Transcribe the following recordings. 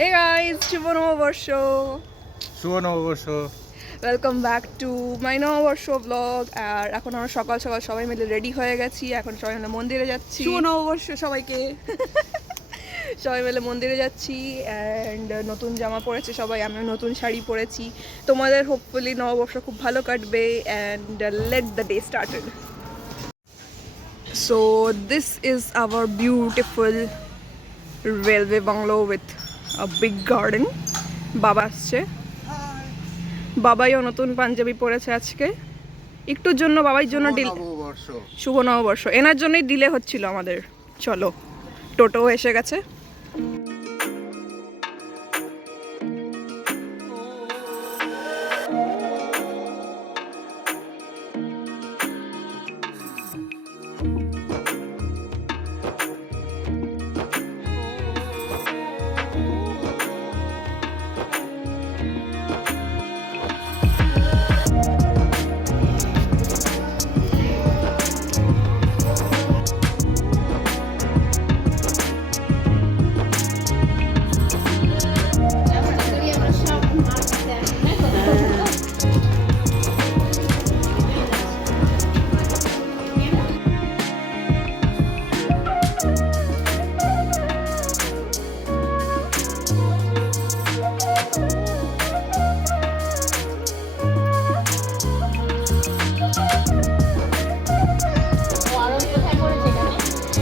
Hey guys, শুভ নববর্ষ। শুভ নববর্ষ। Welcome back to my নববর্ষ ব্লগ। আর এখন আমরা সকাল সকাল সবাই মিলে রেডি হয়ে গেছি, এখন সবাই মিলে মন্দিরে যাচ্ছি। শুভ নববর্ষ সবাইকে। সবাই মিলে মন্দিরে যাচ্ছি অ্যান্ড নতুন জামা পরেছে সবাই, আমিও নতুন শাড়ি পরেছি। তোমাদের হোপফুলি নববর্ষ খুব ভালো কাটবে and let the day started. So this is our beautiful railway bungalow with a big garden. বাবা আসছে, বাবাইও নতুন পাঞ্জাবি পরেছে আজকে। একটুর জন্য বাবাইর জন্য ডিল, শুভ নববর্ষ এনার জন্যই ডিলে হচ্ছিল আমাদের। চলো, টোটো এসে গেছে।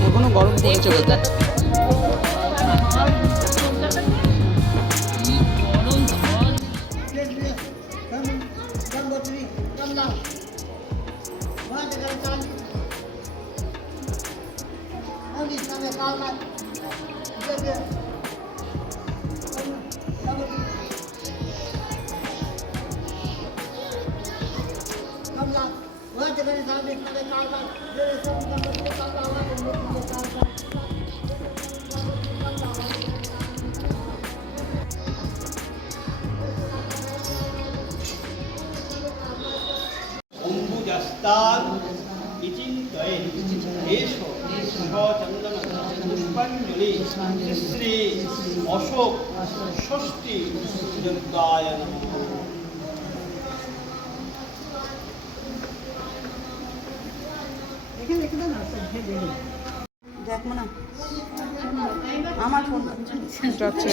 এখনো গরম পড়েছে বোধহয়। অম্বুজাস্তান বিচিন্তয়ে এষ চন্দন পুষ্পাঞ্জলি শ্রী অশোক ষষ্ঠী যজ্ঞায় নমঃ। দেখো না আমার ফোন যাচ্ছে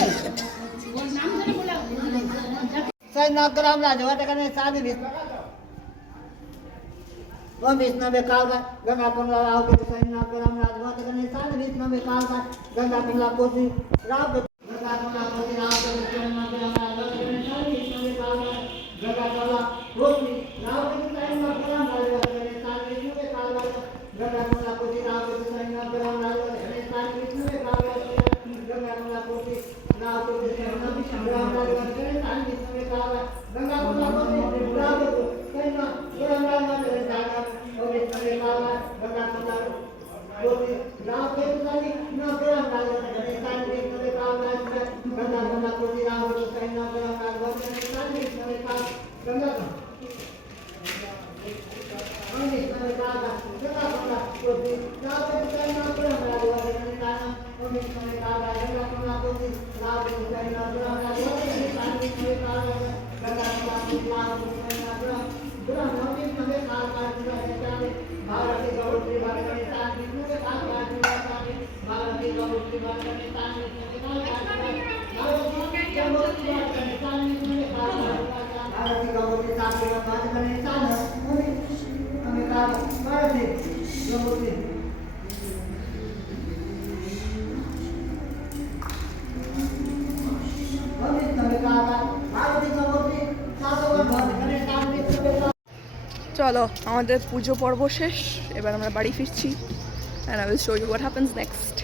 ग्राम राजवाटकाने साधे विष्णु बेकाल का गंगा कमला राव के ग्राम राजवाटकाने साधे विष्णु बेकाल का गंगा कमला कोसी राव गंगा कमला कोसी राव के ग्राम राजवाटकाने साधे विष्णु बेकाल का गंगा कमला कोसी राव के ग्राम राजवाटकाने साधे विष्णु बेकाल का गंगा कमला कोसी राव के ग्राम राजवाटकाने साधे विष्णु बेकाल का गंगा कमला कोसी राव के ग्राम राजवाटकाने साधे विष्णु बेकाल का गंगा कमला कोसी राव के ग्राम राजवाटकाने চলো, আমাদের পুজো পর্ব শেষ, এবার আমরা বাড়ি ফিরছি and I will show you what happens next.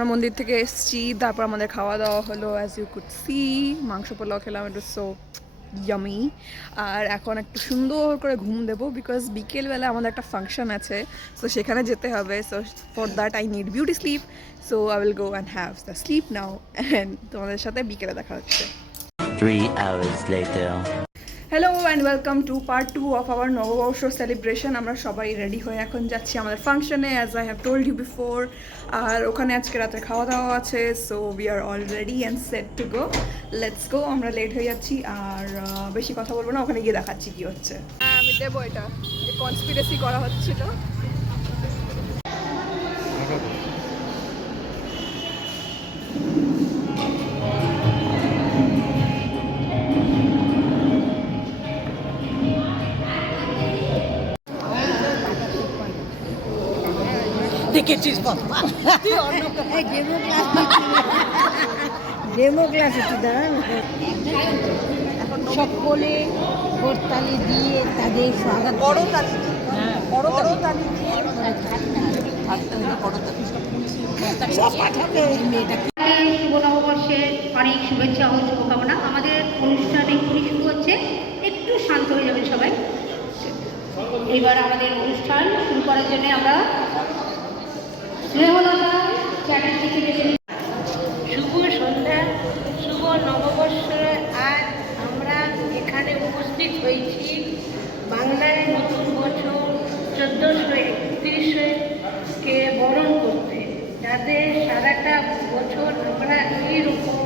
আমরা মন্দির থেকে এসেছি, তারপর আমাদের খাওয়া দাওয়া হলো, অ্যাজ ইউ কুড সি মাংস পোলাও খেলাম, ইট ওয়াজ সো ইয়ামি। আর এখন একটু সুন্দর করে ঘুম দেবো, বিকজ বিকেলবেলা আমাদের একটা ফাংশন আছে, সো সেখানে যেতে হবে। So for that I need beauty sleep, so I will go and have the sleep now, and তোমাদের সাথে বিকেলে দেখা হচ্ছে। 3 hours later. Hello and welcome to part 2 of our Noboborsho celebration. আমরা সবাই রেডি হয়ে এখন যাচ্ছি আমাদের ফাংশনে, as I have told you before. আর ওখানে আজকে রাতে খাওয়া দাওয়া আছে, so we are all ready and set to go. Let's go. আমরা লেট হয়ে যাচ্ছি, আর বেশি কথা বলবো না, ওখানে গিয়ে দেখাচ্ছি কি হচ্ছে। হ্যাঁ, আমি দেবো এটা, যে কনস্পিরেসি করা হচ্ছিল। দেখেছিস বাবা তুই অন্য ডেমো ক্লাস একটু দাঁড়ান, সকলে করতালি দিয়ে তাদের স্বাগত বড় তালি, হ্যাঁ বড় তালি দিয়ে থাকতে হলে বড় তালি সব পাঠাবে মেয়েটাকে। শুভ নববর্ষের অনেক শুভেচ্ছা ও শুভকামনা। আমাদের অনুষ্ঠান এক্ষুনি শুরু হচ্ছে, একটু শান্ত হয়ে যাবেন সবাই। এবার আমাদের অনুষ্ঠান শুরু করার জন্য আমরা স্নেহলতা চ্যাটার্জিকে বেছে নিই। শুভ সন্ধ্যা, শুভ নববর্ষে আজ আমরা এখানে উপস্থিত হয়েছি বাংলায় নতুন বছর 1431কে বরণ করতে, যাতে সারাটা বছর আমরা এইরকম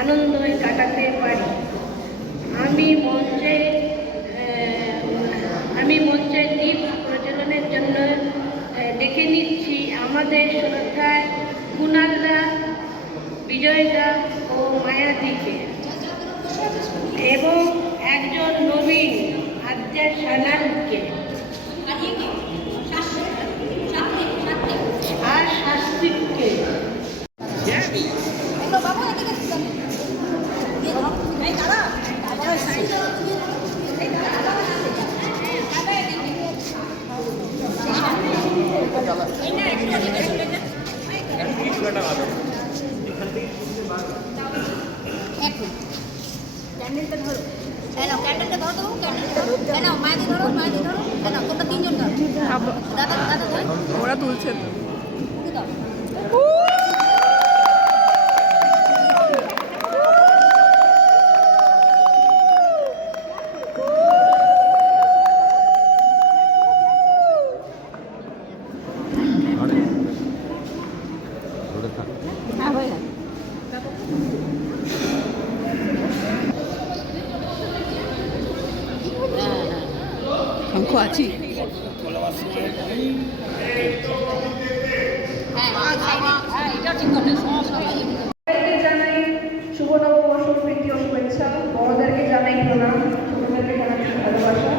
আনন্দে কাটাতে পারি। আমি মঞ্চে দীপ প্রজ্বলনের জন্য ডেকে নিচ্ছি আমাদের শ্রদ্ধায় কুণালদা, বিজয়দা ও মায়াদিকে, এবং একজন নবীন আদ্যা সানালকে আর শাস্ত্রীকে। ক্যান্ডেলটা ধরো, ক্যান্ডেলটা ধরো, তো ক্যান্ডেলটা ধরো, মায়াদি ধরো, তোমরা তিনজন ধরো, দাদা ধরো, ওরা তুলছে তো। শঙ্খ আছি এটাও ঠিক করবে। সবাইকে জানাই শুভ নববর্ষ প্রীতি ও শুভেচ্ছা। বড়দেরকে জানাই প্রণাম, ছোটদেরকে জানাই ভালোবাসা।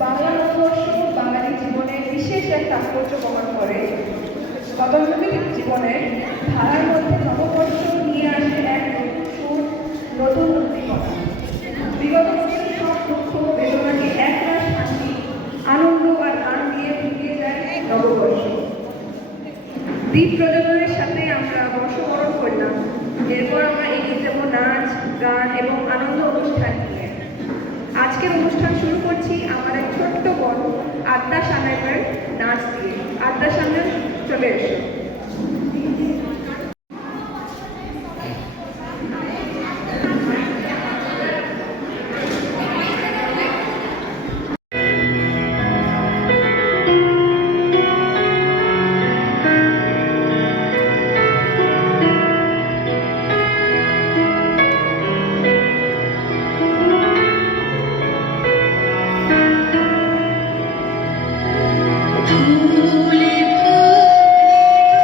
বাংলা নববর্ষ বাঙালি জীবনে বিশেষ এক তাৎপর্য বহন করে। গতানুগতিক জীবনে ধারার মধ্যে নববর্ষ নিয়ে আসে এক নতুন সুর, নতুন উদ্দীপনা। বিগত দিনের সব দুঃখ বেদনাকে একরাশ শান্তি, আনন্দ আর গান দিয়ে ফুটিয়ে যায় নববর্ষ। দীপ প্রজ্বলনের সাথে আমরা বর্ষবরণ করলাম। এরপর আমরা এগিয়ে যাব নাচ, গান এবং আনন্দ অনুষ্ঠান নিয়ে। আজকের অনুষ্ঠান শুরু করছি আমার এক ছোট্ট বোন আদ্যা সানাইয়ের নাচ দিয়ে। আদ্যা সামনে চলে এসো। ফুলে ফুলে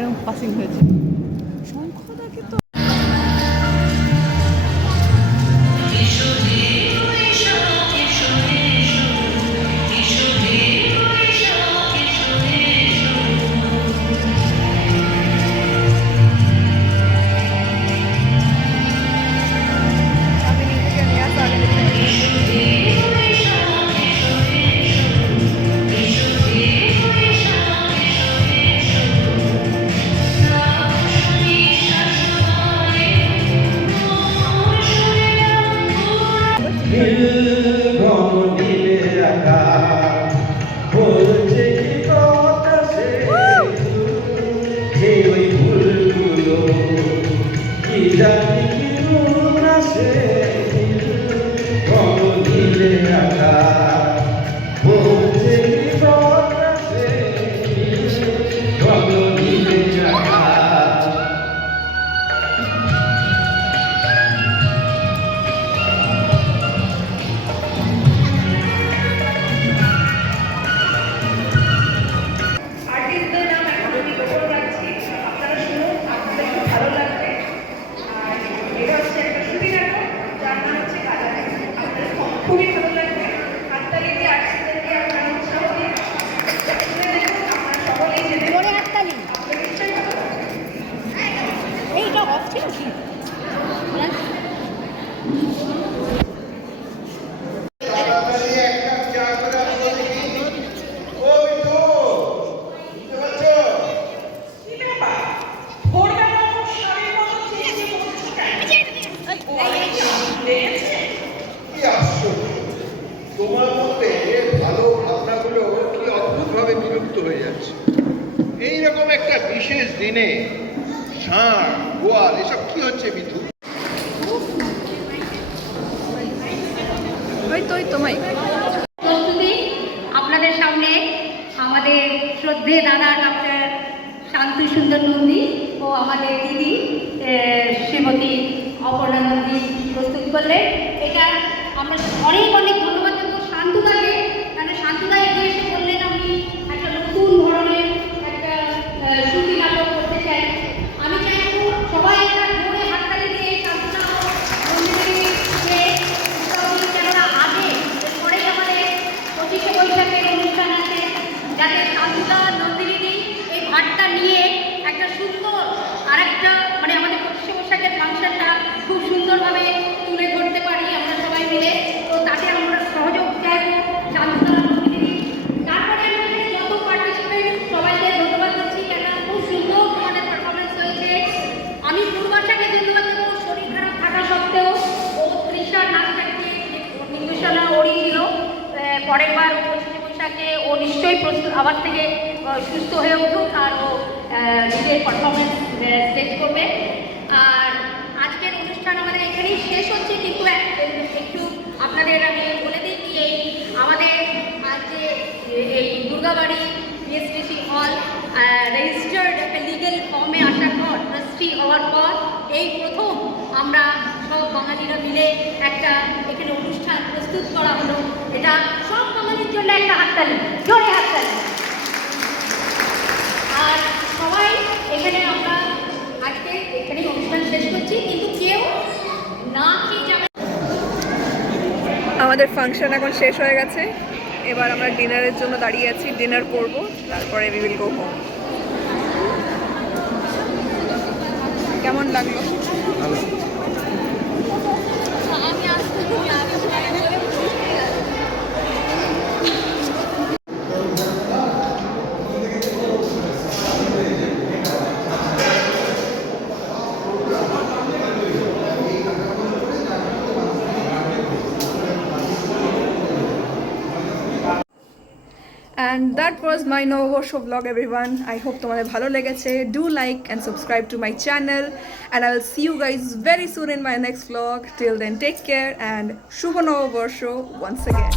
এরকম পাসিং হয়েছে। শঙ্খদাকে তো এইটা অফ ছিল কি? তোমার মধ্যে ভালো ভাবনাগুলো কি অদ্ভুতভাবে বিলুপ্ত হয়ে যাচ্ছে। এইরকম একটা বিশেষ দিনে ষাঁড় গোয়াল এসব কি হচ্ছে বিধু? ওই তো মাই প্রস্তুতি আপনাদের সামনে আমাদের শ্রদ্ধে দাদা ডক্টর শান্তু সুন্দর নন্দী ও আমাদের দিদি শ্রীমতী অপর্ণা নন্দী প্রস্তুত করলেন। এটা আমরা অনেক অনেক ধন্যবাদ দেবো শান্তুদাকে, কারণ শান্তুদা এগিয়ে এসে বললেন আমি একটা নতুন ধরনের একটা শ্রুতি নাটক করতে চাই। আমি চাইবো সবাই একটা জোরে হাততালি দিয়ে শান্তুদা কেননা আগে পরেই আমাদের 25শে বৈশাখের অনুষ্ঠান আছে, যাতে শান্তুদা নন্দিনী এই ভাটটা নিয়ে একটা সুন্দর আরেকটা মানে আমাদের 25শে বৈশাখের ফাংশনটা খুব সুন্দরভাবে তুলে ধরতে পারি আমরা সবাই মিলে। তো তাতে আমরা সহযোগ চাইবো শান্তুদা নন্দিনী। তারপরে আমাদের যত পার্টিসিপেন্ট সবাইকে ধন্যবাদ দিচ্ছি, কেন খুব সুন্দর আমাদের পারফরমেন্স হয়েছে। আমি পূর্বাশাকে ধন্যবাদ দেবো, শরীর খারাপ থাকা সত্ত্বেও ও তৃষার নাচটাকে নির্দেশনা ওরই ছিল। পরের বার 25শে বৈশাখে ও নিশ্চয়ই প্রস্তুত আবার থেকে সুস্থ হয়ে উঠুক আর ও নিজের পারফরমেন্স স্টেজ করবে। আর আজকের অনুষ্ঠান আমাদের এখানেই শেষ হচ্ছে, কিন্তু একটু আপনাদের আমি বলে দিই কি এই আমাদের আজকে এই দুর্গাবাড়ি বিএসটিসি হল রেজিস্টার্ড একটা লিগেল ফর্মে আসার পর ট্রাস্টি হওয়ার পর এই প্রথম আমরা সব বাঙালিরা মিলে একটা এখানে অনুষ্ঠান প্রস্তুত করা হলো। এটা সব বাঙালির জন্য একটা হাততালি, জোরে হাততালি। আর সবাই এখানে আমরা আজকে এখানে অনুষ্ঠান শেষ করছি, কিন্তু কেউ না খেয়ে যাবে। আমাদের ফাংশন এখন শেষ হয়ে গেছে, এবার আমরা ডিনারের জন্য দাঁড়িয়ে আছি, ডিনার করব, তারপরে উই উইল গো হোম। কেমন লাগলো? আমি আসতে And that was my Novoborsho vlog everyone. I hope তোমাদের ভালো লেগেছে. Do like and subscribe to my channel and I will see you guys very soon in my next vlog. Till then take care and Shubha Novoborsho once again.